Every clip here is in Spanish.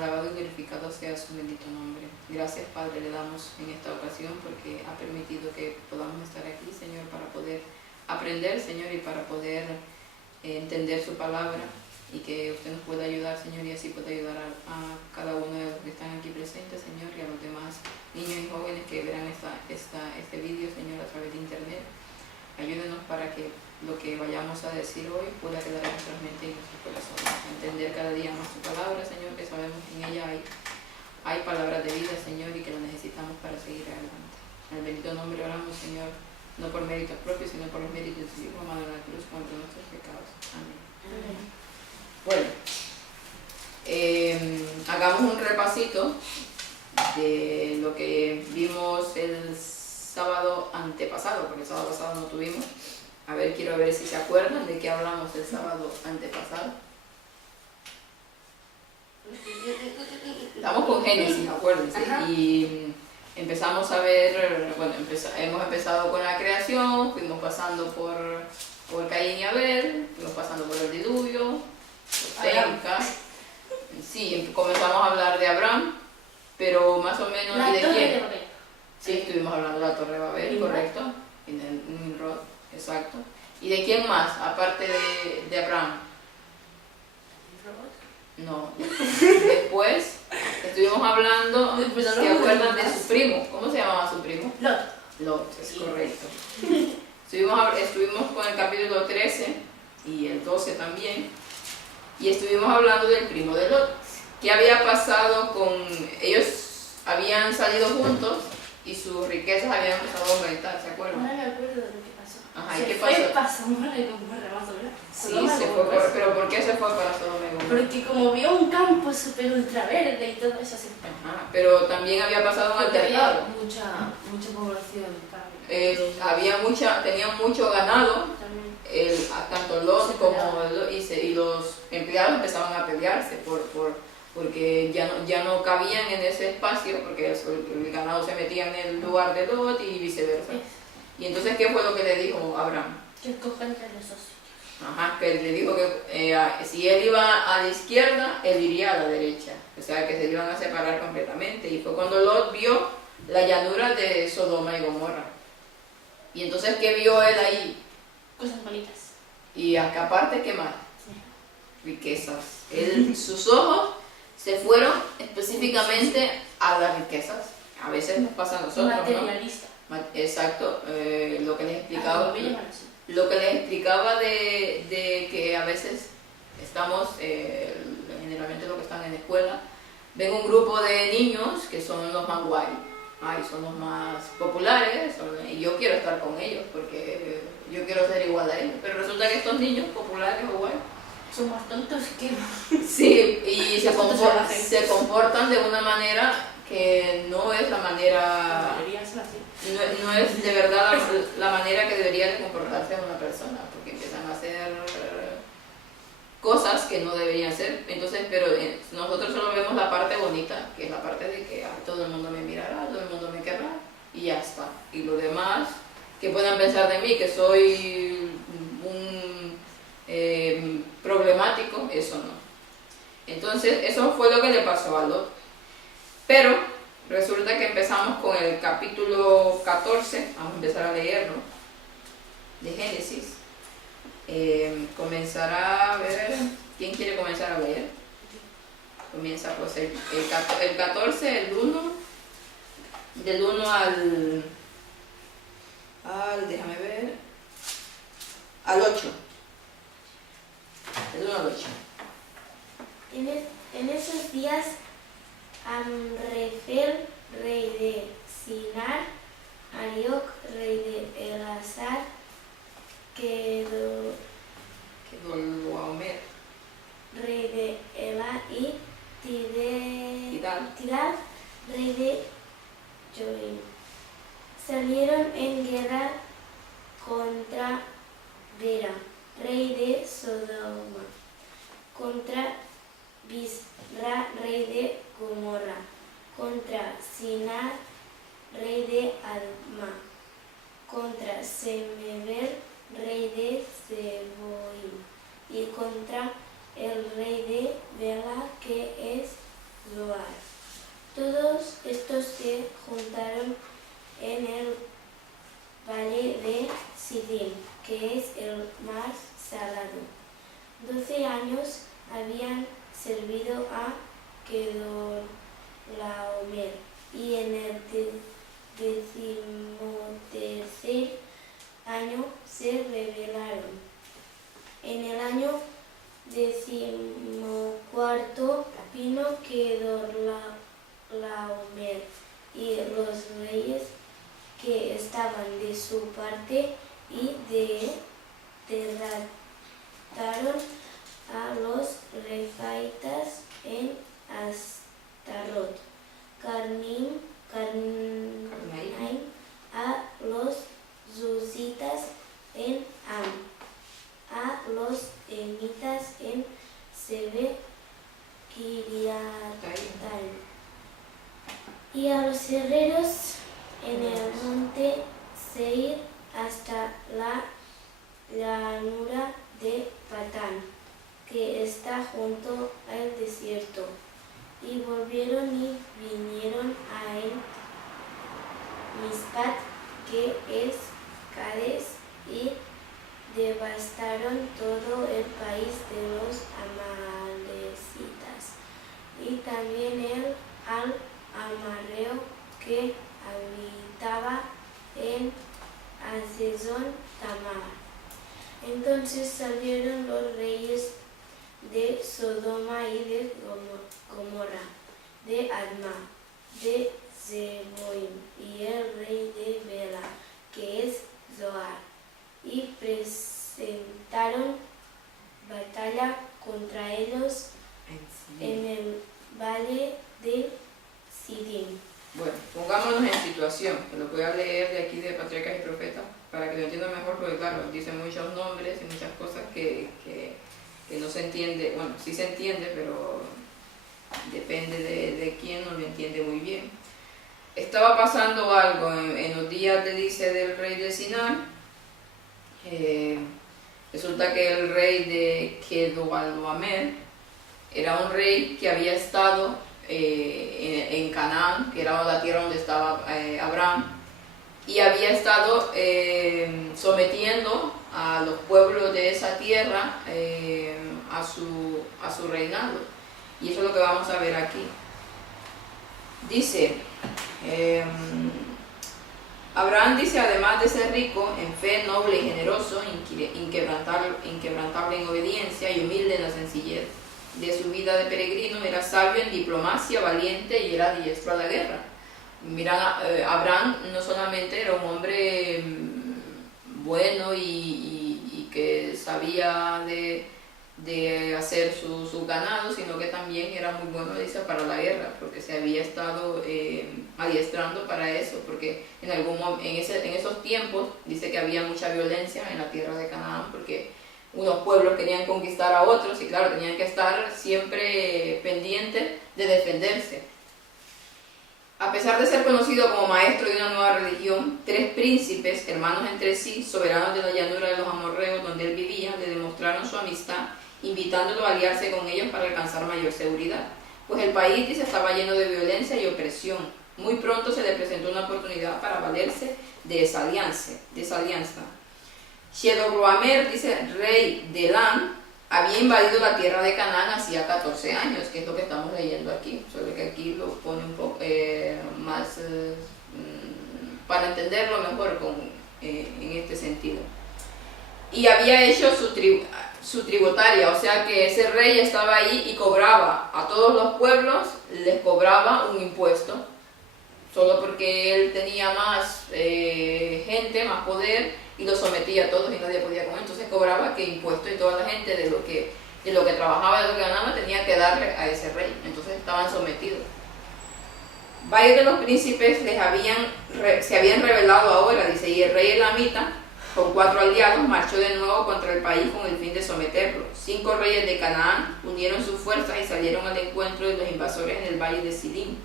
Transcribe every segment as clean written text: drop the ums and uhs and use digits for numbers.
Alabado y glorificado sea su bendito nombre. Gracias, Padre, le damos en esta ocasión porque ha permitido que podamos estar aquí, Señor, para poder aprender, Señor, y para poder entender su palabra, y que usted nos pueda ayudar, Señor, y así pueda ayudar a cada uno de los que están aquí presentes, Señor, y a los demás niños y jóvenes que verán este vídeo, Señor, a través de internet. Ayúdenos para que lo que vayamos a decir hoy pueda quedar en nuestras mentes y en nuestros corazones. Entender cada día más su palabra, Señor, que sabemos que en ella hay palabras de vida, Señor, y que la necesitamos para seguir adelante. En el bendito nombre oramos, Señor, no por méritos propios, sino por los méritos de su Hijo amado en la cruz contra nuestros pecados. Amén. Amén. Bueno, hagamos un repasito de lo que vimos el sábado antepasado, porque el sábado pasado no tuvimos. Quiero ver si se acuerdan de qué hablamos el sábado antepasado. Estamos con Génesis, acuérdense. Y empezamos a ver, bueno, hemos empezado con la creación, fuimos pasando por Caín y Abel, fuimos pasando por el diluvio, Penca. Sí, comenzamos a hablar de Abraham, pero más o menos, ¿y de quién? Sí, estuvimos hablando de la Torre de Babel, correcto, y de Nimrod, exacto. ¿Y de quién más, aparte de Abraham? No. Después estuvimos hablando, ¿se acuerdan de su primo? ¿Cómo se llamaba su primo? Lot. Lot, es correcto. Estuvimos con el capítulo 13 y el 12 también, y estuvimos hablando del primo de Lot. ¿Qué había pasado con ellos? Habían salido juntos y sus riquezas habían empezado a aumentar, ¿se acuerdan? No me acuerdo de lo que pasó. Ajá, ¿y qué pasó? Pasó Sodoma y Gomorra, más o menos. Sí, se fue, pero ¿por qué se fue para Sodoma y Gomorra? Porque como vio un campo súper ultra verde y todo eso se fue. Ajá, pero también había pasado un altercado. Mucha población. Tenían mucho ganado, tanto Lot como y los empleados empezaban a pelearse porque ya no cabían en ese espacio, porque el ganado se metía en el lugar de Lot y viceversa. Y entonces, ¿qué fue lo que le dijo Abraham? Que escoja entre los dos. Ajá, que le dijo que si él iba a la izquierda, él iría a la derecha. O sea, que se iban a separar completamente. Y fue cuando Lot vio la llanura de Sodoma y Gomorra. Y entonces, ¿qué vio él ahí? Cosas bonitas. Y acá aparte, ¿qué más? Sí. Riquezas. Sus ojos se fueron específicamente a las riquezas. A veces nos pasa a nosotros, materialista. ¿no? Exacto. Lo que les explicaba de que a veces estamos, generalmente los que están en la escuela, ven un grupo de niños que son los más guay. Son los más populares, y yo quiero estar con ellos porque yo quiero ser igual a ellos, pero resulta que estos niños populares o guay son más tontos que... Sí, y se comportan de una manera que no es la manera, no es de verdad la manera que debería de comportarse una persona, porque empiezan a hacer cosas que no deberían ser. Entonces, pero nosotros solo vemos la parte bonita, que es la parte de que todo el mundo me mirará, todo el mundo me querrá, y ya está. Y lo demás, que puedan pensar de mí que soy un problemático, eso no. Entonces, eso fue lo que le pasó a Lot. Pero resulta que empezamos con el capítulo 14, vamos a empezar a leerlo, de Génesis. Comenzará a ver, ¿quién quiere comenzar a leer? Comienza pues el 14, el 1, del 1 al, déjame ver, al 8. Del 1 al 8. En esos días, Amrafel, rey de Sinar, Arioc, rey de Elazar, Kedorlaomer, rey de Ela, y Tidal, rey de Jorim, salieron en guerra contra Bera, rey de Sodoma, contra Bisra, rey de Gomorra, contra Sinar, rey de Adma, contra Semeber, rey de Seboim, y contra el rey de Bela, que es Zoar. Todos estos se juntaron en el valle de Sidim, que es el más salado. 12 años habían servido a Kedorlaomer, y en el 13º año se rebelaron. En el año 14º vino Kedorlaomer y los reyes que estaban de su parte y derrotaron a los refaitas en Astarot, Carnaim, a los zuzitas en Am, a los emitas en Sebe, Kiriataim, y a los herreros en el monte Seir hasta la llanura de Patán, que está junto al desierto. Y volvieron y vinieron a el Mispat, que es Cades, y devastaron todo el país de los amalecitas, y también el amarreo que habitaba en Hazezón Tamar. Entonces salieron los reyes de Sodoma y de Gomorra, de Adma, de Zeboim, y el rey de Bela, que es Zoar, y presentaron batalla contra ellos en el valle de Sidim. Bueno, pongámonos en situación, que lo voy a leer de aquí de Patriarcas y Profetas, para que lo entiendan mejor, porque claro, dice muchos nombres y muchas cosas que no se entiende, bueno, sí se entiende, pero depende de quién no lo entiende muy bien. Estaba pasando algo en los días, dice, del rey de Sinar. Resulta que el rey de Kedorlaomer era un rey que había estado en Canaán, que era la tierra donde estaba Abraham, y había estado sometiendo a los pueblos de esa tierra a su reinado. Y eso es lo que vamos a ver aquí. Dice, Abraham dice, además de ser rico en fe, noble y generoso, inquebrantable en obediencia y humilde en la sencillez de su vida de peregrino, era sabio en diplomacia, valiente y era diestro a la guerra. Mira, Abraham no solamente era un hombre bueno y que sabía de hacer su ganado, sino que también era muy bueno, dice, para la guerra, porque se había estado adiestrando para eso, porque en esos tiempos dice que había mucha violencia en la tierra de Canaán, porque unos pueblos querían conquistar a otros y claro, tenían que estar siempre pendientes de defenderse. A pesar de ser conocido como maestro de una nueva religión, 3 príncipes, hermanos entre sí, soberanos de la llanura de los amorreos donde él vivía, le demostraron su amistad, invitándolo a aliarse con ellos para alcanzar mayor seguridad. Pues el país, dice, estaba lleno de violencia y opresión. Muy pronto se le presentó una oportunidad para valerse de esa alianza. Kedorlaomer, dice, rey de Elam, había invadido la tierra de Canaán hacía 14 años, que es lo que estamos leyendo aquí, solo que aquí lo pone un poco más para entenderlo mejor en este sentido. Y había hecho su tributaria, o sea que ese rey estaba ahí y cobraba a todos los pueblos, les cobraba un impuesto, solo porque él tenía más gente, más poder, y los sometía a todos y nadie podía con él. Entonces cobraba que impuesto, y toda la gente de lo que trabajaba, de lo que ganaba, tenía que darle a ese rey. Entonces estaban sometidos. Varios de los príncipes se habían rebelado ahora, dice, y el rey elamita, con 4 aliados, marchó de nuevo contra el país con el fin de someterlo. 5 reyes de Canaán unieron sus fuerzas y salieron al encuentro de los invasores en el valle de Sidim,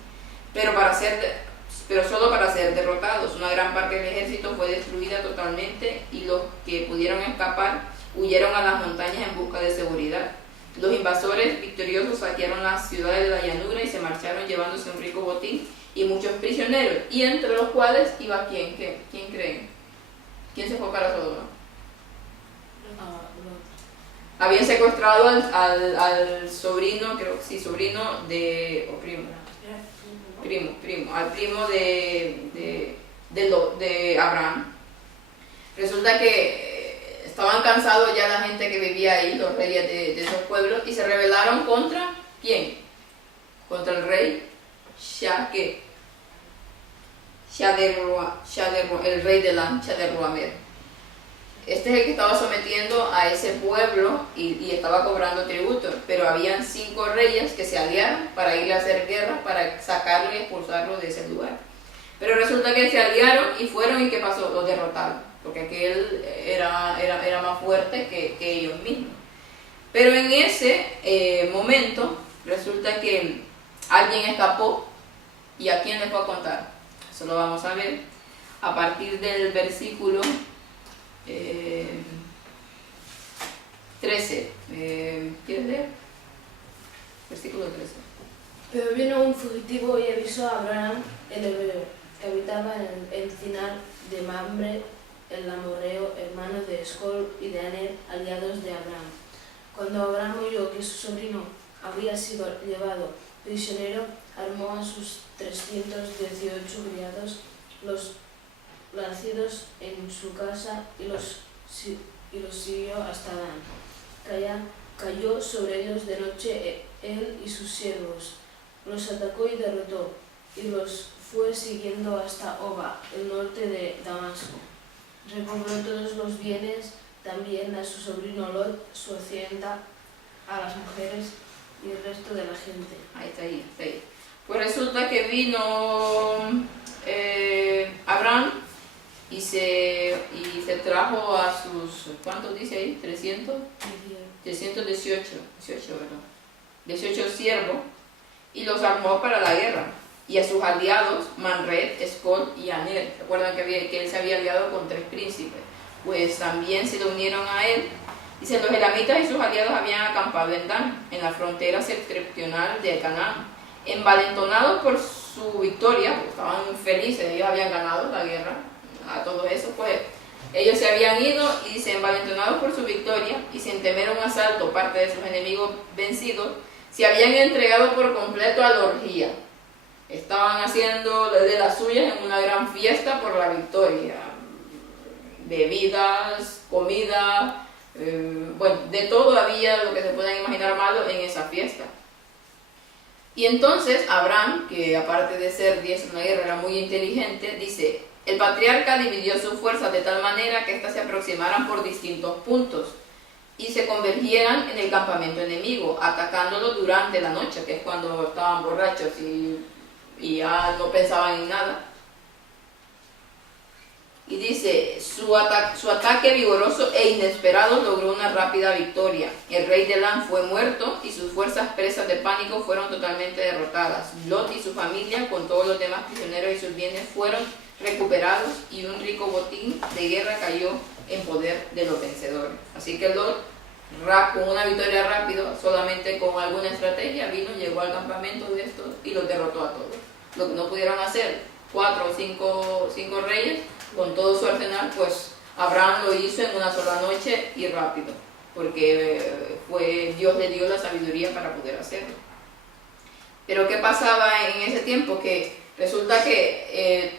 pero solo para ser derrotados. Una gran parte del ejército fue destruida totalmente y los que pudieron escapar huyeron a las montañas en busca de seguridad. Los invasores victoriosos saquearon las ciudades de la llanura y se marcharon llevándose un rico botín y muchos prisioneros, y entre los cuales iba ¿quién? ¿Quién creen? ¿Quién se fue para Sodoma? Habían secuestrado al sobrino, creo que sí, sobrino de, o primo, al primo de Abraham. Resulta que estaban cansados ya la gente que vivía ahí, los reyes de esos pueblos, y se rebelaron contra ¿quién? Contra el rey el rey de Elam, Chedorlaomer. Este es el que estaba sometiendo a ese pueblo y estaba cobrando tributo, pero habían 5 reyes que se aliaron para ir a hacer guerra, para sacarlo y expulsarlo de ese lugar. Pero resulta que se aliaron y fueron, ¿y qué pasó? Los derrotaron, porque aquel era más fuerte que ellos mismos. Pero en ese momento resulta que alguien escapó, ¿y a quién le fue a contar? Eso lo vamos a ver a partir del versículo 13. ¿Quieres leer? Versículo 13. Pero vino un fugitivo y avisó a Abraham, el hebreo, que habitaba en el encinar de Mamre, el amorreo, hermano de Escol y de Aner, aliados de Abraham. Cuando Abraham oyó que su sobrino había sido llevado prisionero, armó a sus 318 criados, los nacidos en su casa, y los siguió hasta Dan. Cayó sobre ellos de noche él y sus siervos, los atacó y derrotó, y los fue siguiendo hasta Oba, el norte de Damasco. Recobró todos los bienes, también a su sobrino Lot, su hacienda, a las mujeres y el resto de la gente. Ahí está ahí. Pues resulta que vino Abraham y se trajo a sus, ¿cuántos dice ahí? 318, ¿verdad? 18 siervos, y los armó para la guerra. Y a sus aliados, Manred, Escol y Aner. Recuerdan que él se había aliado con 3 príncipes. Pues también se le unieron a él. Dice, los elamitas y sus aliados habían acampado en Dan, en la frontera septentrional de Canaán. Envalentonados por su victoria, porque estaban felices, ellos habían ganado la guerra, a todo eso, pues ellos se habían ido, y dice, envalentonados por su victoria y sin temer un asalto parte de sus enemigos vencidos, se habían entregado por completo a la orgía. Estaban haciendo de las suyas en una gran fiesta por la victoria. Bebidas, comida, bueno, de todo había lo que se puedan imaginar malo en esa fiesta. Y entonces Abraham, que aparte de ser diestro en la guerra era muy inteligente, dice, el patriarca dividió sus fuerzas de tal manera que éstas se aproximaran por distintos puntos y se convergieran en el campamento enemigo, atacándolo durante la noche, que es cuando estaban borrachos y ya no pensaban en nada. Y dice, su ataque vigoroso e inesperado logró una rápida victoria. El rey de Elam fue muerto y sus fuerzas presas de pánico fueron totalmente derrotadas. Lot y su familia, con todos los demás prisioneros y sus bienes, fueron recuperados, y un rico botín de guerra cayó en poder de los vencedores. Así que Lot, con una victoria rápida, solamente con alguna estrategia, llegó al campamento de estos y los derrotó a todos. Lo que no pudieron hacer 4 o 5 reyes con todo su arsenal, pues Abraham lo hizo en una sola noche y rápido, porque Dios le dio la sabiduría para poder hacerlo. Pero ¿qué pasaba en ese tiempo? Que resulta que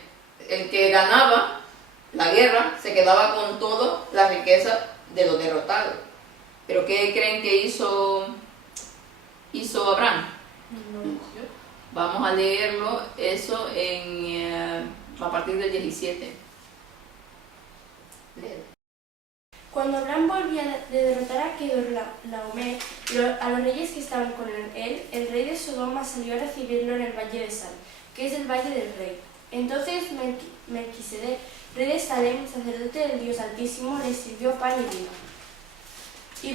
el que ganaba la guerra se quedaba con toda la riqueza de los derrotados. ¿Pero qué creen que hizo Abraham? Vamos a leerlo eso a partir del 17. Cuando Abraham volvía de derrotar a Chedorlaomer y a los reyes que estaban con él, el rey de Sodoma salió a recibirlo en el valle de Sal, que es el valle del rey. Entonces Melquisedec, rey de Salem, sacerdote del Dios Altísimo, le sirvió pan y vino. Y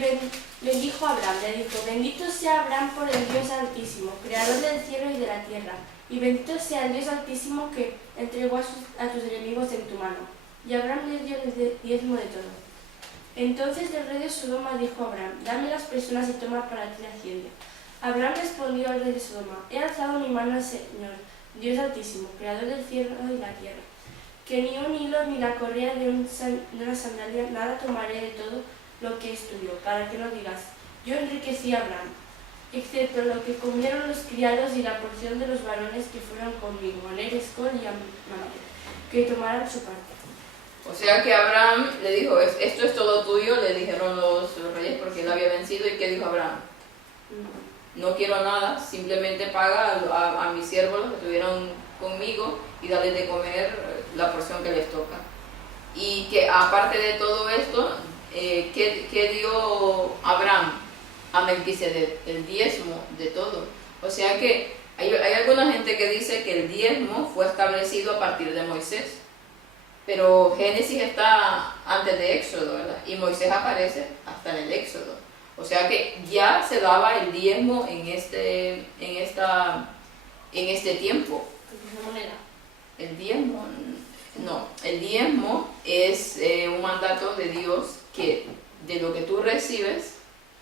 bendijo a Abraham, le dijo, bendito sea Abraham por el Dios Altísimo, creador del cielo y de la tierra, y bendito sea el Dios Altísimo que entregó a tus enemigos en tu mano. Y Abraham les dio el diezmo de todo. Entonces el rey de Sodoma dijo a Abraham, dame las personas y toma para ti la hacienda. Abraham respondió al rey de Sodoma, he alzado mi mano al Señor, Dios Altísimo, creador del cielo y la tierra, que ni un hilo ni la correa de una sandalia, nada tomaré de todo lo que es tuyo, para que no digas, yo enriquecí a Abraham, excepto lo que comieron los criados y la porción de los varones que fueron conmigo, Aner, Escol y Mamre, que tomaran su parte. O sea que Abraham le dijo, esto es todo tuyo, le dijeron los reyes porque él había vencido. ¿Y qué dijo Abraham? No quiero nada, simplemente paga a mis siervos, los que estuvieron conmigo, y dale de comer la porción que les toca. Y que aparte de todo esto, ¿qué dio Abraham a Melquisedec? El diezmo de todo. O sea que hay alguna gente que dice que el diezmo fue establecido a partir de Moisés. Pero Génesis está antes de Éxodo, ¿verdad? Y Moisés aparece hasta en el Éxodo. O sea que ya se daba el diezmo en este tiempo. ¿De qué manera? El diezmo, no. El diezmo es un mandato de Dios que de lo que tú recibes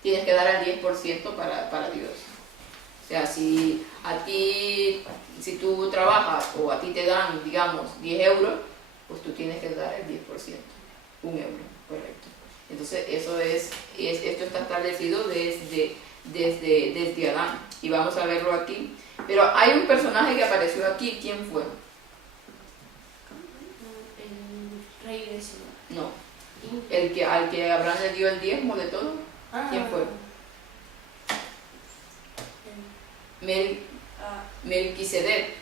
tienes que dar el 10% para Dios. O sea, si tú trabajas o a ti te dan, digamos, 10 euros, pues tú tienes que dar el 10%, 1 euro, correcto. Entonces esto está establecido desde Adán, y vamos a verlo aquí. Pero hay un personaje que apareció aquí, ¿quién fue? El rey de Sodoma. No, al que Abraham le dio el diezmo de todo, ¿quién fue? Melquisedec.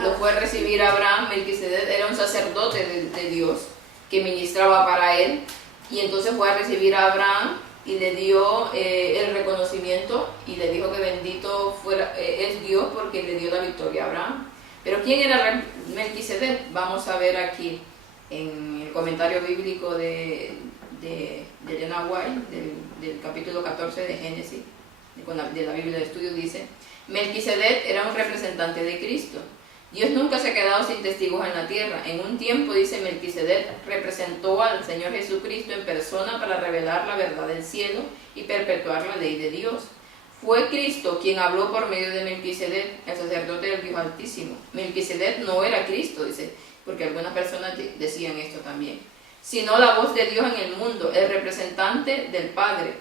Lo fue a recibir Abraham. Melquisedec era un sacerdote de Dios que ministraba para él, y entonces fue a recibir a Abraham y le dio el reconocimiento y le dijo que bendito es Dios porque le dio la victoria a Abraham. Pero ¿quién era Melquisedec? Vamos a ver aquí en el comentario bíblico de Elena White del capítulo 14 de Génesis, de la Biblia de Estudio. Dice: Melquisedec era un representante de Cristo. Dios nunca se ha quedado sin testigos en la tierra. En un tiempo, dice, Melquisedec representó al Señor Jesucristo en persona para revelar la verdad del cielo y perpetuar la ley de Dios. Fue Cristo quien habló por medio de Melquisedec, el sacerdote del Dios Altísimo. Melquisedec no era Cristo, dice, porque algunas personas decían esto también, sino la voz de Dios en el mundo, el representante del Padre.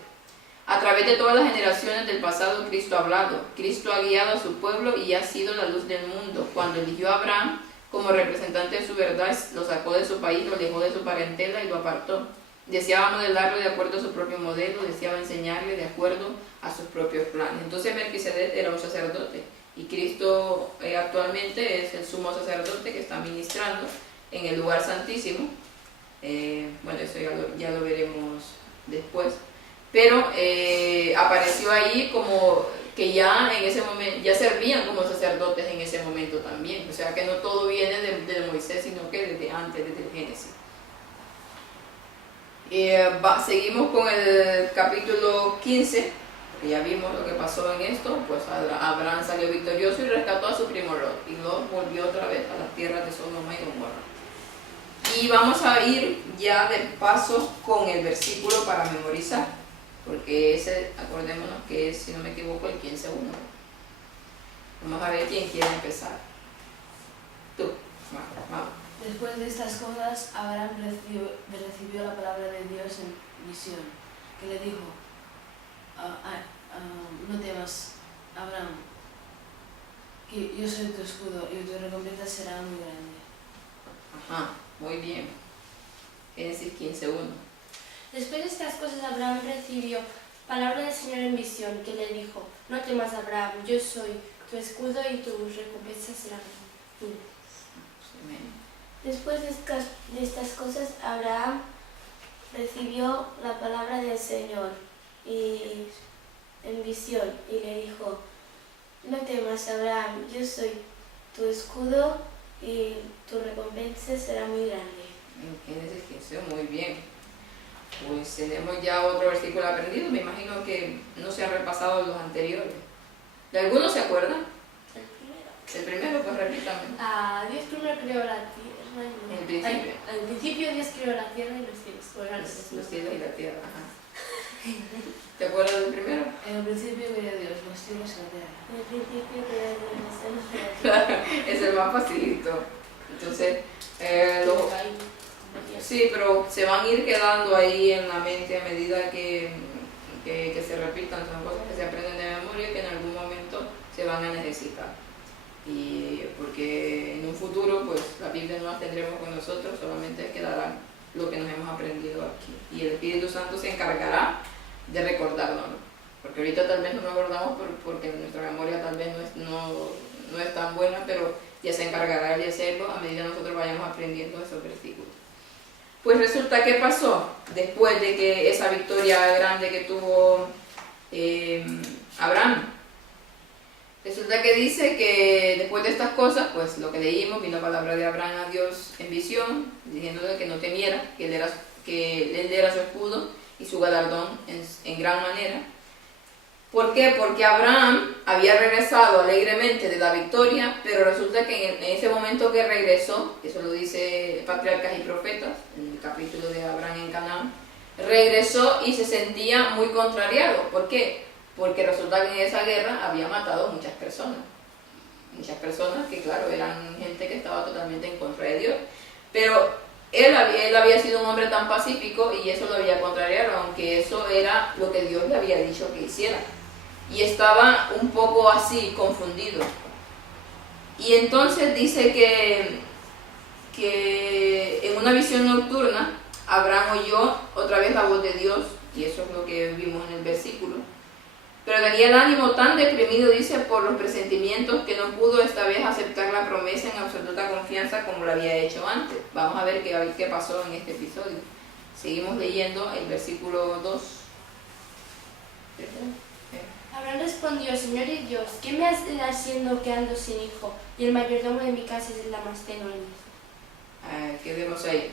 A través de todas las generaciones del pasado, Cristo ha hablado. Cristo ha guiado a su pueblo y ha sido la luz del mundo. Cuando eligió a Abraham como representante de su verdad, lo sacó de su país, lo alejó de su parentela y lo apartó. Deseaba modelarlo de acuerdo a su propio modelo, deseaba enseñarle de acuerdo a sus propios planes. Entonces Melquisedec era un sacerdote, y Cristo actualmente es el sumo sacerdote que está ministrando en el lugar santísimo. Bueno, eso ya lo veremos después. Pero apareció ahí como que ya en ese momento, ya servían como sacerdotes en ese momento también. O sea que no todo viene de Moisés, sino que desde antes, desde el Génesis. Seguimos con el capítulo 15, que ya vimos lo que pasó en esto. Pues Abraham salió victorioso y rescató a su primo Lot, y Lot volvió otra vez a las tierras de Sodoma y Gomorra. Y vamos a ir ya de paso con el versículo para memorizar, porque ese, acordémonos que es, si no me equivoco, el 15:1. Vamos a ver quién quiere empezar. Tú, vamos. Después de estas cosas, Abraham recibió la palabra de Dios en visión, que le dijo: no temas, Abraham, que yo soy tu escudo y tu recompensa será muy grande. Ajá, muy bien. Génesis 15:1. Después de estas cosas, Abraham recibió palabra del Señor en visión, que le dijo: no temas, Abraham, yo soy tu escudo y tu recompensa será grande. Amén. Después de estas cosas, Abraham recibió la palabra del Señor en visión y le dijo: no temas, Abraham, yo soy tu escudo y tu recompensa será muy grande. En Génesis 15, muy bien. Pues tenemos ya otro versículo aprendido. Me imagino que no se han repasado los anteriores. ¿De algunos se acuerdan? El primero. El primero, pues repítame. Dios primero creó la tierra En el principio. Al principio Dios creó la tierra y los cielos. Bueno, Los cielos y la tierra. Ajá. ¿Te acuerdas del primero? en el principio creó Dios los cielos y la tierra. En el principio creó Dios los cielos y la tierra. Claro, es el más facilito. Entonces, sí, pero se van a ir quedando ahí en la mente a medida que se repitan, son cosas que se aprenden de memoria que en algún momento se van a necesitar. Y porque en un futuro, pues la Biblia no la tendremos con nosotros, solamente quedará lo que nos hemos aprendido aquí. Y el Espíritu Santo se encargará de recordárnoslo. Porque ahorita tal vez no nos acordamos porque nuestra memoria tal vez no es tan buena, pero ya se encargará de hacerlo a medida que nosotros vayamos aprendiendo esos versículos. Pues resulta que pasó después de que esa victoria grande que tuvo Abraham. Resulta que dice que después de estas cosas, pues lo que leímos, vino palabra de Abraham a Dios en visión, diciéndole que no temiera, que él era su escudo y su galardón en gran manera. ¿Por qué? Porque Abraham había regresado alegremente de la victoria, pero resulta que en ese momento que regresó, eso lo dice Patriarcas y Profetas, en el capítulo de Abraham en Canaán, regresó y se sentía muy contrariado. ¿Por qué? Porque resulta que en esa guerra había matado muchas personas que claro, eran gente que estaba totalmente en contra de Dios. Pero él había sido un hombre tan pacífico y eso lo había contrariado, aunque eso era lo que Dios le había dicho que hiciera. Y estaba un poco así, confundido. Y entonces dice que en una visión nocturna, Abraham oyó otra vez la voz de Dios, y eso es lo que vimos en el versículo. Pero tenía el ánimo tan deprimido, dice, por los presentimientos, que no pudo esta vez aceptar la promesa en absoluta confianza como lo había hecho antes. Vamos a ver qué pasó en este episodio. Seguimos leyendo el versículo 2. Abraham respondió: Señor y Dios, ¿qué me has de dar siendo que ando sin hijo? Y el mayordomo de mi casa es la más tenue. ¿Qué vemos ahí?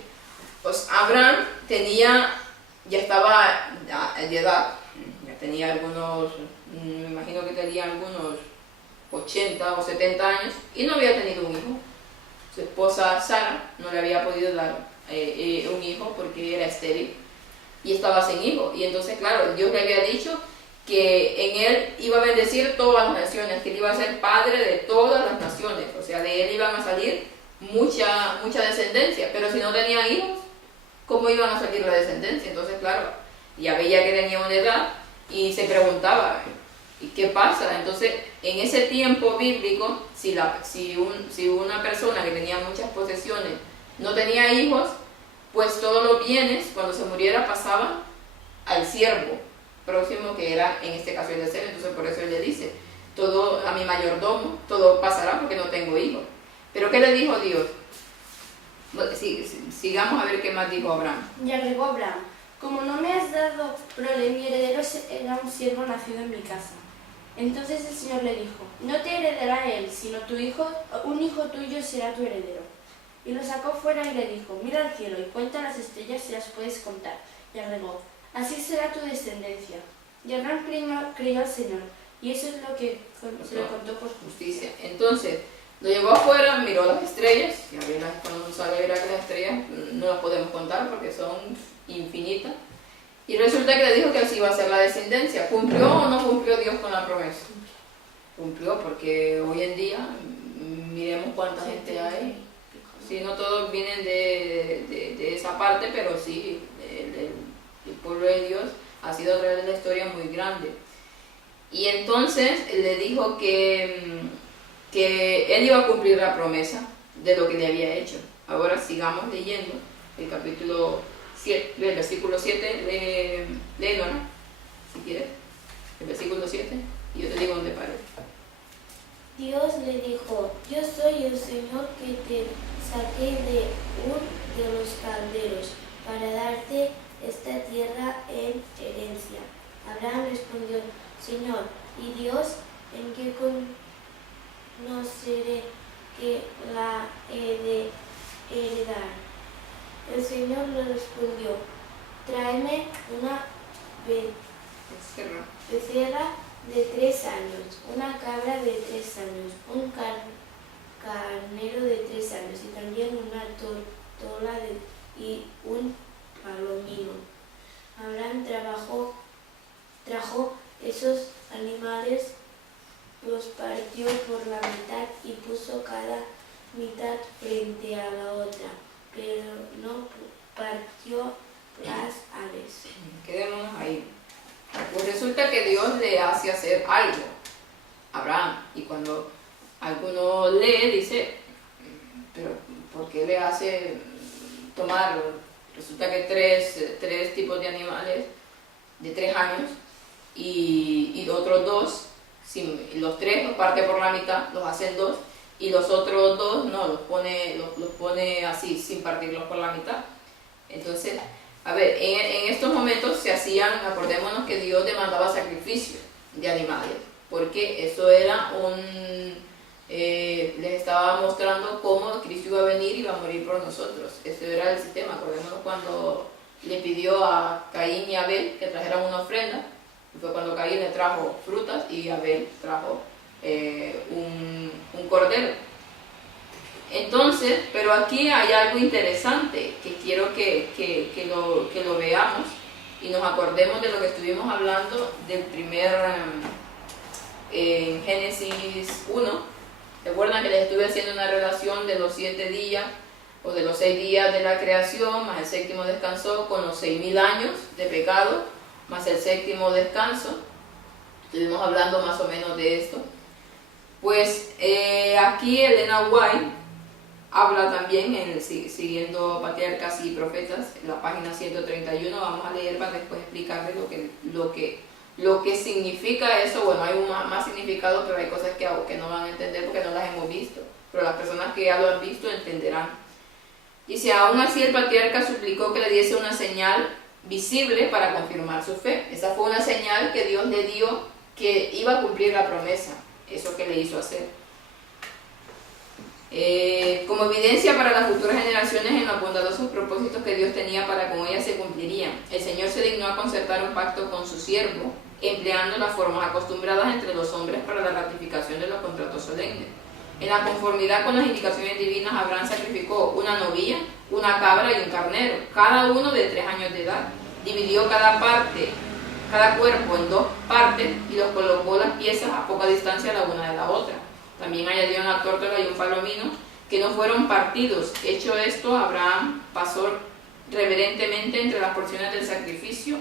Pues Abraham ya estaba de edad, ya tenía algunos, me imagino que tenía algunos 80 o 70 años y no había tenido un hijo. Su esposa Sara no le había podido dar un hijo porque era estéril y estaba sin hijo. Y entonces, claro, Dios le había dicho que en él iba a bendecir todas las naciones, que él iba a ser padre de todas las naciones, o sea, de él iban a salir mucha descendencia, pero si no tenía hijos, ¿cómo iban a salir la descendencia? Entonces, claro, ya veía que tenía una edad y se preguntaba, ¿y qué pasa? Entonces, en ese tiempo bíblico, si una persona que tenía muchas posesiones no tenía hijos, pues todos los bienes, cuando se muriera, pasaban al siervo próximo, que era en este caso Eliezer. Entonces por eso él le dice, todo a mi mayordomo, todo pasará porque no tengo hijos. Pero ¿qué le dijo Dios? Sigamos a ver qué más dijo Abraham. Y agregó Abraham: como no me has dado prole, mi heredero era un siervo nacido en mi casa. Entonces el Señor le dijo: no te heredará él, sino un hijo tuyo será tu heredero. Y lo sacó fuera y le dijo: mira al cielo y cuenta las estrellas si las puedes contar. Y agregó: así será tu descendencia. Y Abraham creyó al Señor, y eso es lo que se le contó por justicia. Entonces, lo llevó afuera, miró las estrellas, y cuando sale a ver las estrellas no las podemos contar porque son infinitas. Y resulta que le dijo que así iba a ser la descendencia. ¿Cumplió o no cumplió Dios con la promesa? Cumplió, porque hoy en día miremos cuánta gente hay. Sí, no todos vienen de esa parte, pero sí, el pueblo de Dios ha sido a través de la historia muy grande. Y entonces le dijo que él iba a cumplir la promesa de lo que le había hecho. Ahora sigamos leyendo el capítulo 7, el versículo 7, léelo, ¿no? Si quieres, el versículo 7, y yo te digo dónde pare. Dios le dijo: yo soy el Señor que te saqué de los calderos para darte esta tierra en herencia. Abraham respondió: Señor y Dios, ¿en qué conoceré que la he de heredar? El Señor le respondió: tráeme una becerra de 3 años, una cabra de 3 años, un carnero de 3 años y también una tola y un palomino. Abraham trajo esos animales, los partió por la mitad y puso cada mitad frente a la otra, pero no partió las aves. Quedémonos ahí. Pues resulta que Dios le hace hacer algo a Abraham, y cuando alguno lee dice, pero ¿por qué le hace tomar? Resulta que tres tipos de animales de 3 años y otros 2, los 3 los parte por la mitad, los hacen 2, y los otros 2 no, los pone así, sin partirlos por la mitad. Entonces, a ver, en estos momentos se hacían, acordémonos que Dios demandaba sacrificio de animales, porque eso era les estaba mostrando cómo Cristo iba a venir y iba a morir por nosotros. Ese era el sistema. Acordémonos cuando le pidió a Caín y Abel que trajeran una ofrenda, fue cuando Caín le trajo frutas y Abel trajo un cordero. Entonces, pero aquí hay algo interesante que quiero que lo veamos y nos acordemos de lo que estuvimos hablando del en Génesis 1. Recuerdan que les estuve haciendo una relación de los 7 días o de los 6 días de la creación, más el 7º descansó, con los 6.000 años de pecado, más el 7º descanso. Estuvimos hablando más o menos de esto. Pues aquí Elena White habla también, siguiendo Patriarcas y Profetas, en la página 131, vamos a leer para después explicarles lo que significa eso. Bueno, hay más significado, pero hay cosas que no van a entender porque no las hemos visto, pero las personas que ya lo han visto entenderán. Dice, aún así el patriarca suplicó que le diese una señal visible para confirmar su fe. Esa fue una señal que Dios le dio, que iba a cumplir la promesa, eso que le hizo hacer. Como evidencia para las futuras generaciones en los bondadosos propósitos que Dios tenía para con ellas se cumplirían, el Señor se dignó a concertar un pacto con su siervo, empleando las formas acostumbradas entre los hombres para la ratificación de los contratos solemnes. En la conformidad con las indicaciones divinas, Abraham sacrificó una novilla, una cabra y un carnero, cada uno de 3 años de edad. Dividió cada cuerpo en 2 partes y los colocó las piezas a poca distancia la una de la otra. También añadió una tórtola y un palomino que no fueron partidos. Hecho esto, Abraham pasó reverentemente entre las porciones del sacrificio,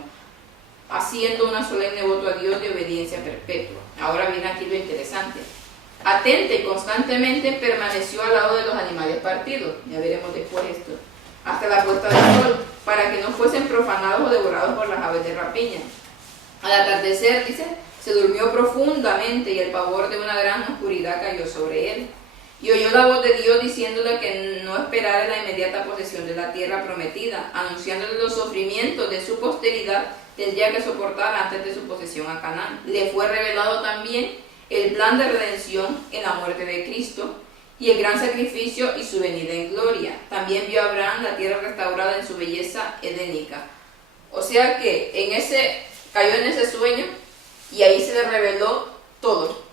haciendo una solemne voto a Dios de obediencia perpetua. Ahora viene aquí lo interesante. Atente y constantemente permaneció al lado de los animales partidos, ya veremos después esto, hasta la puesta del sol, para que no fuesen profanados o devorados por las aves de rapiña. Al atardecer, dice, se durmió profundamente y el pavor de una gran oscuridad cayó sobre él. Y oyó la voz de Dios diciéndole que no esperara la inmediata posesión de la tierra prometida, anunciándole los sufrimientos de su posteridad tendría que soportar antes de su posesión a Canaán. Le fue revelado también el plan de redención en la muerte de Cristo y el gran sacrificio y su venida en gloria. También vio Abraham la tierra restaurada en su belleza edénica. O sea que cayó en ese sueño y ahí se le reveló todo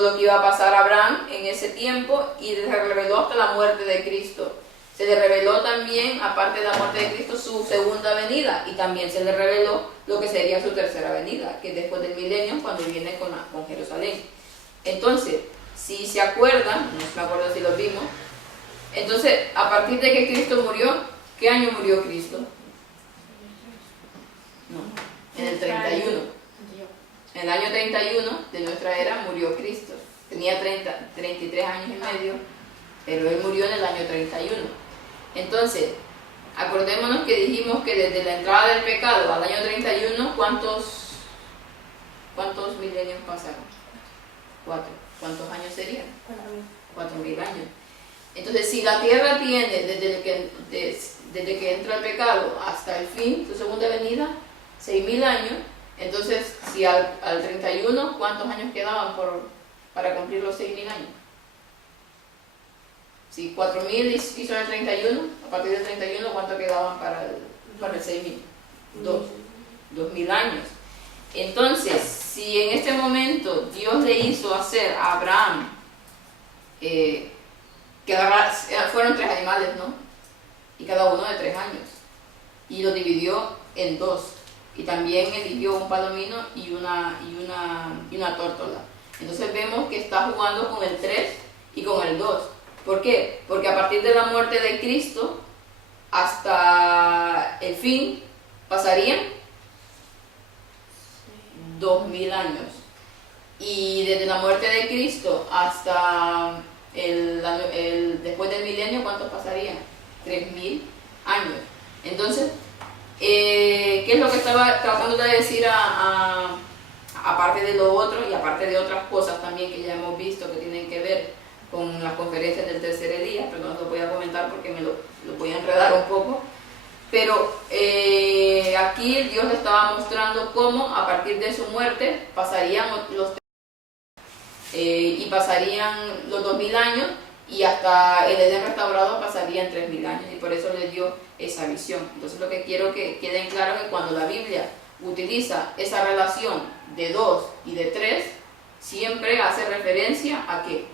lo que iba a pasar a Abraham en ese tiempo, y se le reveló hasta la muerte de Cristo. Se le reveló también, aparte de la muerte de Cristo, su segunda venida, y también se le reveló lo que sería su tercera venida, que es después del milenio, cuando viene con Jerusalén. Entonces, si se acuerdan, no me acuerdo si lo vimos, entonces, a partir de que Cristo murió, ¿qué año murió Cristo? No, en el 31. En el año 31 de nuestra era murió Cristo. Tenía 33 años y medio, pero él murió en el año 31. Entonces, acordémonos que dijimos que desde la entrada del pecado al año 31, ¿cuántos milenios pasaron? 4. ¿Cuántos años serían? 4.000 años. Entonces, si la tierra tiene desde que entra el pecado hasta el fin, su segunda venida, 6.000 años, entonces, si al 31, ¿cuántos años quedaban para cumplir los 6.000 años? Si 4.000 hizo el 31, a partir del 31, ¿cuánto quedaban para el 6.000? 2.000 años. Entonces, si en este momento Dios le hizo hacer a Abraham fueron 3 animales, ¿no? Y cada uno de 3 años. Y lo dividió en 2. Y también eligió un palomino y una tórtola. Entonces vemos que está jugando con el 3 y con el 2. ¿Por qué? Porque a partir de la muerte de Cristo hasta el fin pasarían 2000 años. Y desde la muerte de Cristo hasta después del milenio, ¿cuántos pasarían? 3000 años. Entonces, ¿qué es lo que estaba tratando de decir aparte de lo otro y aparte de otras cosas también que ya hemos visto que tienen que ver con las conferencias del tercer día? Pero no lo voy a comentar porque me lo voy a enredar un poco. Pero aquí Dios le estaba mostrando cómo a partir de su muerte pasarían y pasarían los 2000 años, y hasta el Edén restaurado pasarían 3000 años, y por eso le dio esa visión. Entonces lo que quiero que quede claro es que cuando la Biblia utiliza esa relación de 2 y de 3, siempre hace referencia a ¿qué?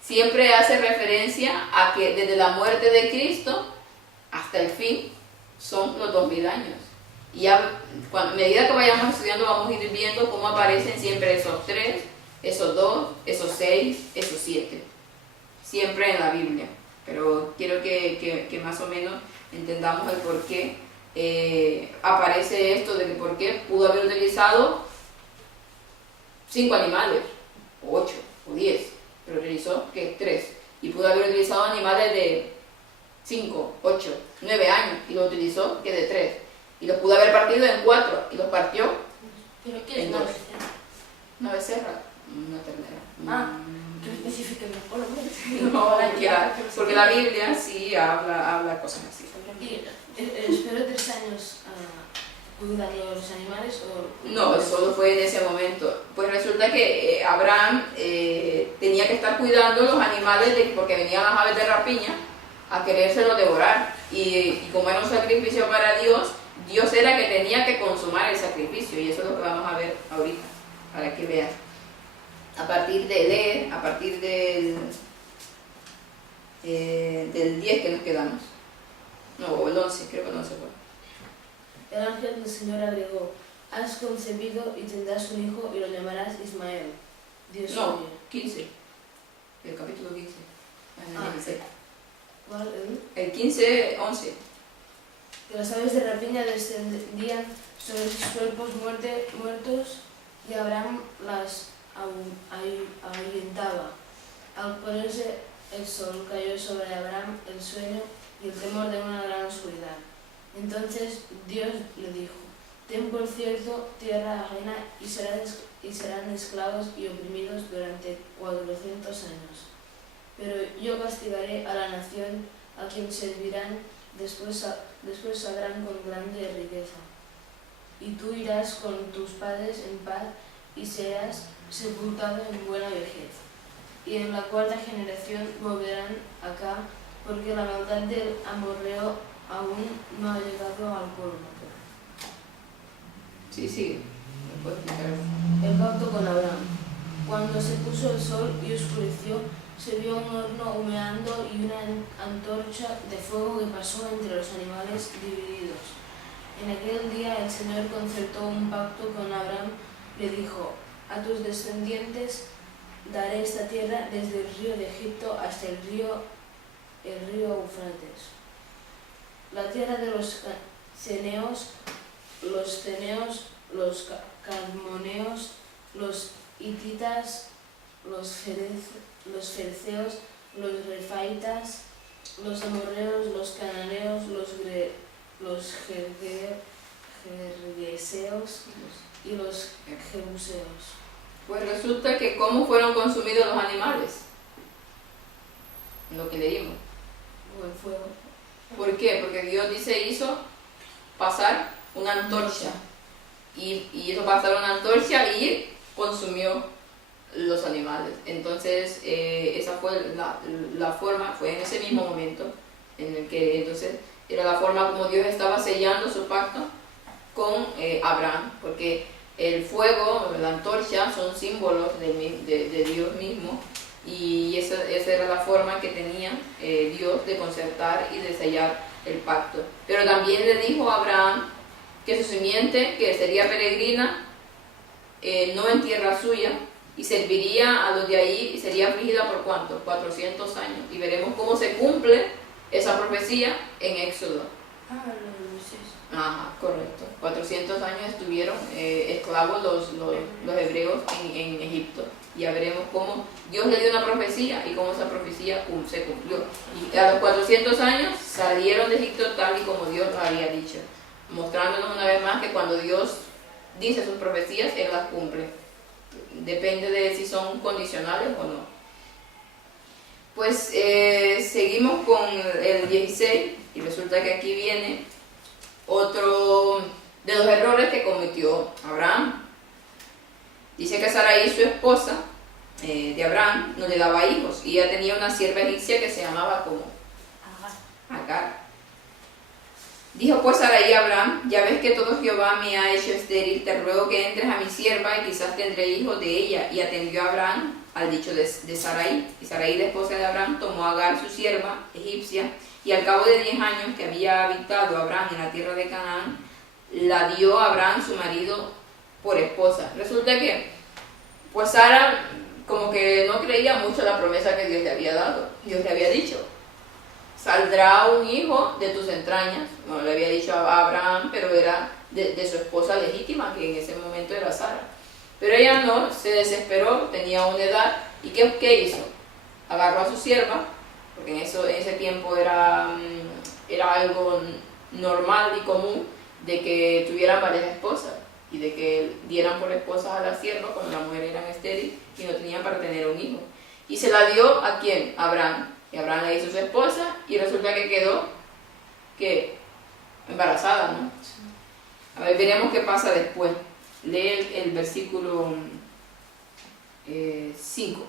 Siempre hace referencia a que desde la muerte de Cristo hasta el fin son los 2000 años. Y a medida que vayamos estudiando vamos a ir viendo cómo aparecen siempre esos 3, esos 2, esos 6, esos 7. Siempre en la Biblia. Pero quiero que más o menos entendamos el por qué aparece esto, de que por qué pudo haber utilizado 5 animales, o 8, o 10, pero utilizó ¿qué? 3. Y pudo haber utilizado animales de 5, 8, 9 años, y lo utilizó ¿qué? De 3. Y los pudo haber partido en 4 y los partió en 2. Una becerra, una ternera. ¿Qué específicamente? Por lo menos. No, porque la Biblia sí habla cosas así. ¿Y esperó 3 años cuidando los animales? O no, solo fue en ese momento. Pues resulta que Abraham tenía que estar cuidando los animales porque venían las aves de rapiña a querérselo devorar. Y como era un sacrificio para Dios, Dios era que tenía que consumar el sacrificio, y eso es lo que vamos a ver ahorita, para que vean. A partir de leer, a partir del 10 que nos quedamos. No, el 11, creo que el 11 fue. el ángel del Señor agregó: has concebido y tendrás un hijo y lo llamarás Ismael. Dios No, oye. 15. El capítulo 15. ¿Cuál? El 15, 11. Que las aves de rapiña descendían sobre sus cuerpos muertos, y Abraham las ahuyentaba. Al ponerse el sol cayó sobre Abraham el sueño y el temor de una gran oscuridad. Entonces Dios le dijo: ten por cierto tierra ajena y serán esclavos y oprimidos durante 400 años. Pero yo castigaré a la nación a quien servirán, después saldrán con grande riqueza. Y tú irás con tus padres en paz y serás sepultado en buena vejez. Y en la cuarta generación volverán acá, porque la maldad del amorreo aún no ha llegado al colmo. Sí, sí. ¿Me puedes explicar? El pacto con Abraham. Cuando se puso el sol y oscureció, se vio un horno humeando y una antorcha de fuego que pasó entre los animales divididos. En aquel día el Señor concertó un pacto con Abraham. Le dijo: a tus descendientes daré esta tierra desde el río de Egipto hasta el río Eufrates. La tierra de los ceneos, los ceneos, los cadmoneos, los hititas, los fereceos, los refaitas, los amorreos, los cananeos, los gergeseos y los jebuseos. Pues resulta que ¿cómo fueron consumidos los animales? Lo que leímos. O el fuego. ¿Por qué? Porque Dios hizo pasar una antorcha. Y hizo pasar una antorcha y consumió los animales. Entonces, esa fue la forma, fue en ese mismo momento en el que entonces era la forma como Dios estaba sellando su pacto con Abraham, porque el fuego, la antorcha, son símbolos de Dios mismo, y esa era la forma que tenía Dios de concertar y de sellar el pacto. Pero también le dijo a Abraham que su simiente, que sería peregrina, no en tierra suya, y serviría a los de ahí, y sería afligida por ¿cuánto? 400 años. Y veremos cómo se cumple esa profecía en Éxodo. Ah, lo de Moisés. Ajá, correcto. 400 años estuvieron esclavos los hebreos en Egipto. Y ya veremos cómo Dios le dio una profecía y cómo esa profecía se cumplió. Y a los 400 años salieron de Egipto tal y como Dios los había dicho, mostrándonos una vez más que cuando Dios dice sus profecías, Él las cumple. Depende de si son condicionales o no. Pues seguimos con el 16, y resulta que aquí viene otro de los errores que cometió Abraham. Dice que Sarai, su esposa de Abraham, no le daba hijos, y ella tenía una sierva egipcia que se llamaba como Agar. Dijo pues Sarai a Abraham: ya ves que todo Jehová me ha hecho estéril, te ruego que entres a mi sierva y quizás tendré hijos de ella. Y atendió a Abraham al dicho de Sarai. Y Sarai, la esposa de Abraham, tomó a Agar, su sierva egipcia, y al cabo de 10 años que había habitado Abraham en la tierra de Canaán, la dio a Abraham, su marido, por esposa. Resulta que pues Sara como que no creía mucho la promesa que Dios le había dado. Dios le había dicho: saldrá un hijo de tus entrañas. No le había dicho a Abraham, pero era de su esposa legítima, que en ese momento era Sara. Pero ella no, se desesperó, tenía una edad, y ¿qué hizo? Agarró a su sierva, porque en ese tiempo era algo normal y común de que tuvieran varias esposas, y de que dieran por esposas a la sierva cuando las mujeres eran estériles y no tenían para tener un hijo. Y se la dio ¿a quién? A Abraham. Y Abraham le hizo su esposa, y resulta que quedó embarazada, ¿no? A ver, veremos qué pasa después. Lee el versículo 5.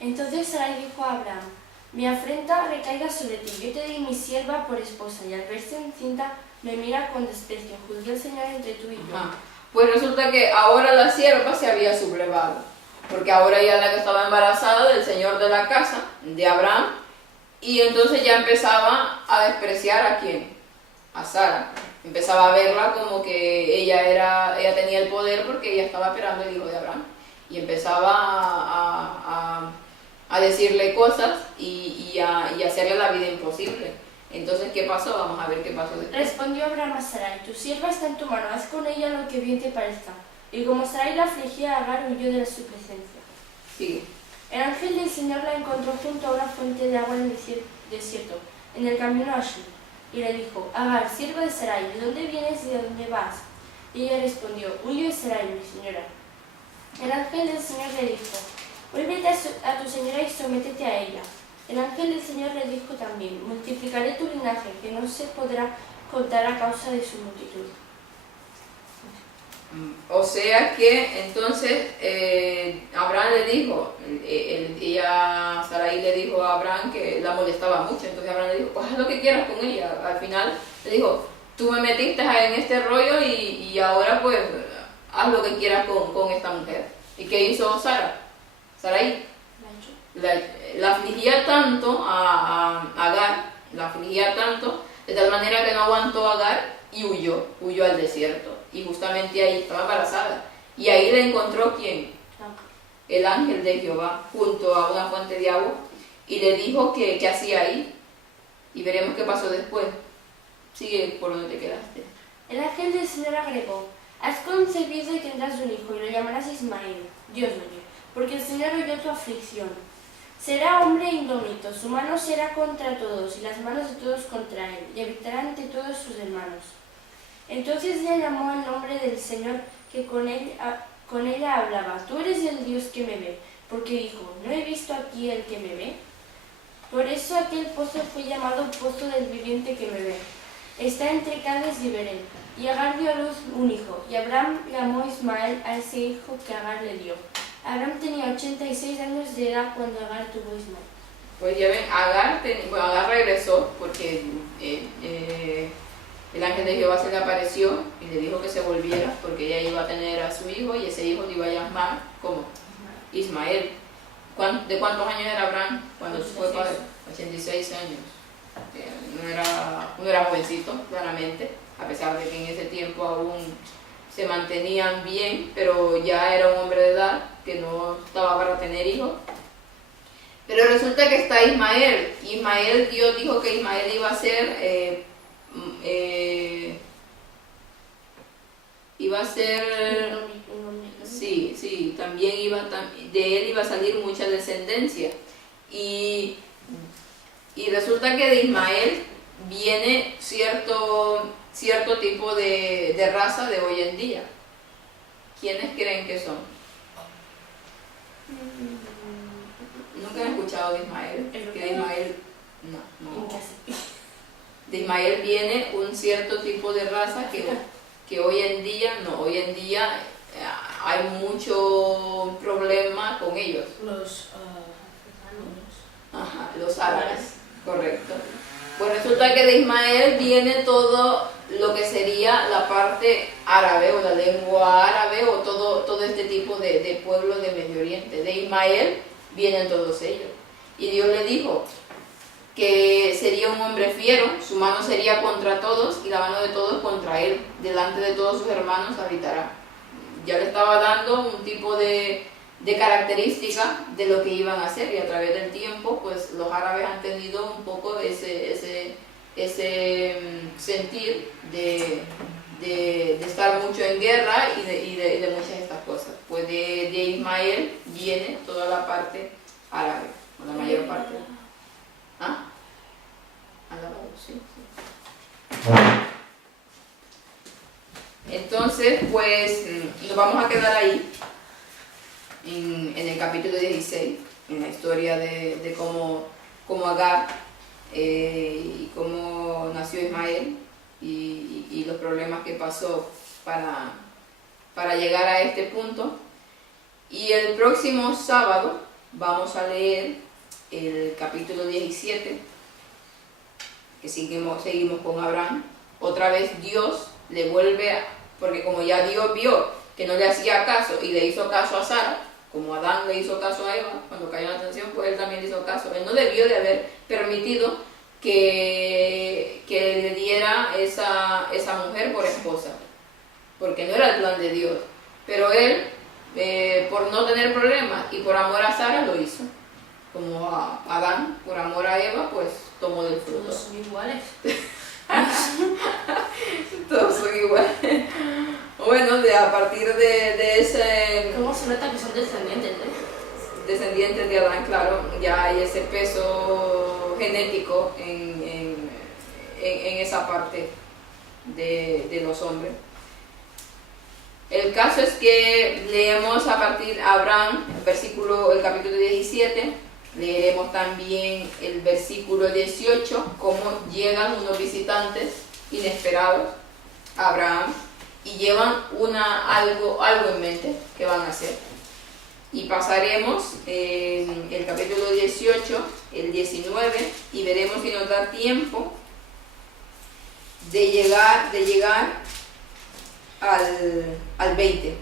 Entonces Sarai dijo a Abraham: mi afrenta recaiga sobre ti, yo te di mi sierva por esposa, y al verse encinta me mira con desprecio. Juzgue el Señor entre tú y yo. Ajá. Pues resulta que ahora la sierva se había sublevado, porque ahora ella es la que estaba embarazada del señor de la casa, de Abraham, y entonces ya empezaba a despreciar ¿a quién? A Sara. Empezaba a verla como que ella tenía el poder porque ella estaba esperando el hijo de Abraham, y empezaba a decirle cosas y a hacerle la vida imposible. Entonces, ¿qué pasó? Vamos a ver qué pasó después. Respondió Abraham a Sarai: tu sierva está en tu mano, haz con ella lo que bien te parezca. Y como Sarai la afligía, Agar huyó de su presencia. Sigue. El ángel del Señor la encontró junto a una fuente de agua en el desierto, en el camino a Shur, y le dijo: Agar, sierva de Sarai, ¿de dónde vienes y de dónde vas? Y ella respondió: huyo de Sarai, mi señora. El ángel del Señor le dijo: vuélvete a tu señora y sométete a ella. El ángel del Señor le dijo también: multiplicaré tu linaje, que no se podrá contar a causa de su multitud. O sea que entonces Abraham le dijo, Sarai le dijo a Abraham que la molestaba mucho. Entonces Abraham le dijo: pues haz lo que quieras con ella. Al final le dijo: tú me metiste en este rollo y ahora pues haz lo que quieras con esta mujer. ¿Y qué hizo Sarai? La afligía tanto a Agar, la afligía tanto de tal manera que no aguantó a Agar y huyó al desierto. Y justamente ahí estaba embarazada. Y ahí le encontró ¿quién? El ángel de Jehová junto a una fuente de agua, y le dijo que hacía ahí. Y veremos qué pasó después. Sigue por donde te quedaste. El ángel del Señor agregó: has concebido y tendrás un hijo, y lo llamarás Ismael, Dios oye, porque el Señor oyó tu aflicción. Será hombre indómito, su mano será contra todos, y las manos de todos contra él, y habitará ante todos sus hermanos. Entonces ella llamó el nombre del Señor que con ella hablaba: tú eres el Dios que me ve, porque dijo: ¿no he visto aquí el que me ve? Por eso aquel pozo fue llamado pozo del viviente que me ve. Está entre Cades y Belén. Y Agar dio a luz un hijo, y Abraham llamó Ismael a ese hijo que Agar le dio. Abraham tenía 86 años de edad cuando Agar tuvo a Ismael. Pues ya ven, Agar regresó porque El ángel de Jehová se le apareció y le dijo que se volviera porque ella iba a tener a su hijo y ese hijo le iba a llamar como Ismael. ¿De cuántos años era Abraham cuando fue padre? 86 años. No era jovencito, claramente, a pesar de que en ese tiempo aún se mantenían bien, pero ya era un hombre de edad que no estaba para tener hijos. Pero resulta que está Ismael. Dios dijo que Ismael iba a ser sí, también de él iba a salir mucha descendencia. Y resulta que de Ismael viene cierto tipo de raza de hoy en día. ¿Quiénes creen que son? ¿Nunca han escuchado de Ismael? Que de Ismael, no. De Ismael viene un cierto tipo de raza que hoy en día hay mucho problema con ellos. Los Los árabes, correcto. Pues resulta que de Ismael viene todo lo que sería la parte árabe o la lengua árabe o todo este tipo de pueblos de Medio Oriente. De Ismael vienen todos ellos. Y Dios le dijo que sería un hombre fiero, su mano sería contra todos y la mano de todos contra él. Delante de todos sus hermanos habitará. Ya le estaba dando un tipo de característica de lo que iban a hacer y a través del tiempo pues los árabes han tenido un poco ese sentir de estar mucho en guerra y de muchas de estas cosas. Pues de Ismael viene toda la parte árabe, o la mayor parte. ¿Ah? Alabado, sí. Entonces pues nos vamos a quedar ahí en el capítulo 16, en la historia de cómo Agar y cómo nació Ismael y los problemas que pasó para llegar a este punto. Y el próximo sábado vamos a leer el capítulo 17, que seguimos con Abraham. Otra vez Dios le vuelve, porque como ya Dios vio que no le hacía caso y le hizo caso a Sara, como Adán le hizo caso a Eva cuando cayó en la tentación, pues él también le hizo caso. Él no debió de haber permitido que le diera esa mujer por esposa, porque no era el plan de Dios. Pero él, por no tener problemas y por amor a Sara, lo hizo. Como a Adán, por amor a Eva, pues tomó del fruto. Todos son iguales. Todos son iguales. Bueno, a partir de ese... ¿Cómo se nota que son descendientes, descendientes de Adán, claro, ya hay ese peso genético en esa parte de los hombres. El caso es que leemos a partir de Abraham, el capítulo 17, leeremos también el versículo 18, cómo llegan unos visitantes inesperados a Abraham y llevan algo en mente que van a hacer. Y pasaremos el capítulo 18, el 19, y veremos si nos da tiempo de llegar al 20.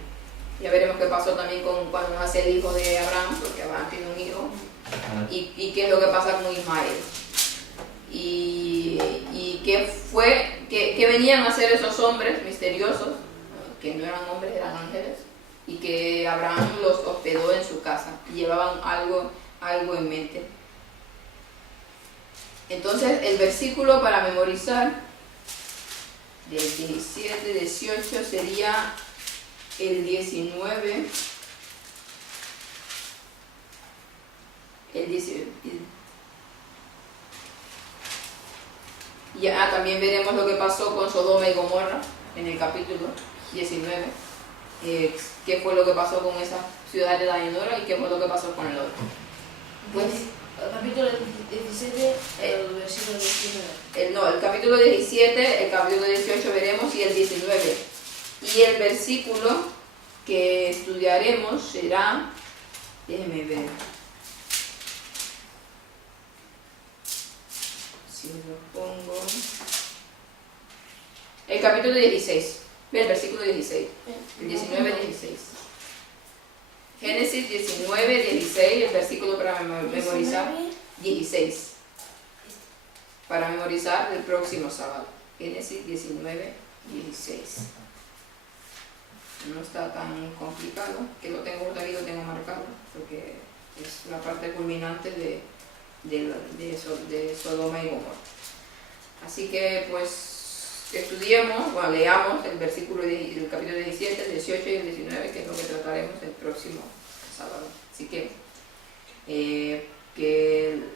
Ya veremos qué pasó también cuando nace el hijo de Abraham, porque Abraham tiene un hijo, y qué es lo que pasa con Ismael. Y qué venían a hacer esos hombres misteriosos, que no eran hombres, eran ángeles, y que Abraham los hospedó en su casa, y llevaban algo en mente. Entonces el versículo para memorizar del 17, 18 sería el 19, el 18. Ya también veremos lo que pasó con Sodoma y Gomorra en el capítulo 19, qué fue lo que pasó con esa ciudad de Dayanora y qué fue lo que pasó con el otro. Pues el capítulo 17, el versículo 19. El capítulo 17, el capítulo 18 veremos y el 19. Y el versículo que estudiaremos será, déjenme ver, si lo pongo, El capítulo 16, el versículo 16, el 19, 16. Génesis 19, 16, el versículo para memorizar, 16. Para memorizar el próximo sábado. Génesis 19, 16. No está tan complicado, que lo tengo por ahí, lo tengo marcado, porque es la parte culminante de Sodoma y Gomorra. Así que pues estudiemos, bueno, leamos el versículo del capítulo 17, el 18 y el 19, que es lo que trataremos el próximo sábado. Así que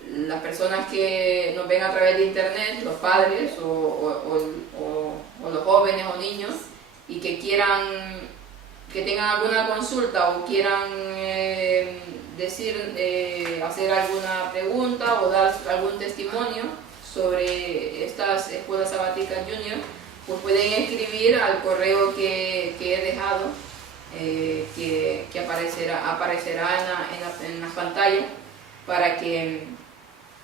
las personas que nos ven a través de internet, los padres o los jóvenes o niños, y que quieran, que tengan alguna consulta o quieran hacer alguna pregunta o dar algún testimonio sobre estas escuelas sabáticas junior, pues pueden escribir al correo que he dejado, que aparecerá en la pantalla, para que,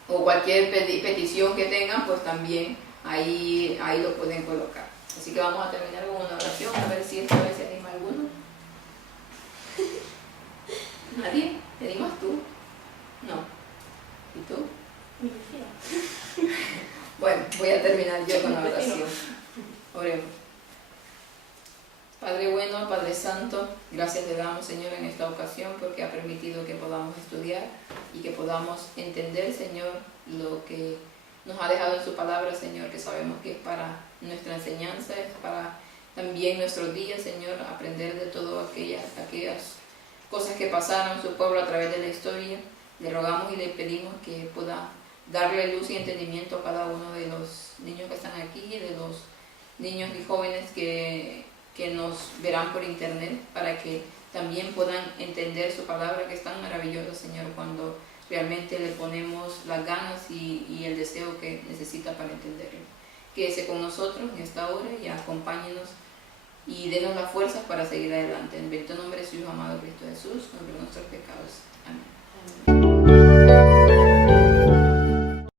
o cualquier petición que tengan, pues también ahí lo pueden colocar. Así que vamos a terminar con una oración, a ver si esta vez se anima alguno. ¿Nadie? ¿Te animas tú? No. ¿Y tú? Bueno, voy a terminar yo con la oración. Oremos. Padre bueno, Padre Santo, gracias te damos, Señor, en esta ocasión, porque ha permitido que podamos estudiar y que podamos entender, Señor, lo que nos ha dejado en su palabra, Señor, que sabemos que es para nuestra enseñanza, es para también nuestros días, Señor, aprender de todas aquellas cosas que pasaron su pueblo a través de la historia. Le rogamos y le pedimos que pueda darle luz y entendimiento a cada uno de los niños que están aquí, de los niños y jóvenes que nos verán por internet, para que también puedan entender su palabra, que es tan maravillosa, Señor, cuando realmente le ponemos las ganas y el deseo que necesita para entenderlo. Quédese con nosotros en esta hora y acompáñenos y denos las fuerzas para seguir adelante. En bendito nombre de su Hijo amado Cristo Jesús, con nuestros pecados.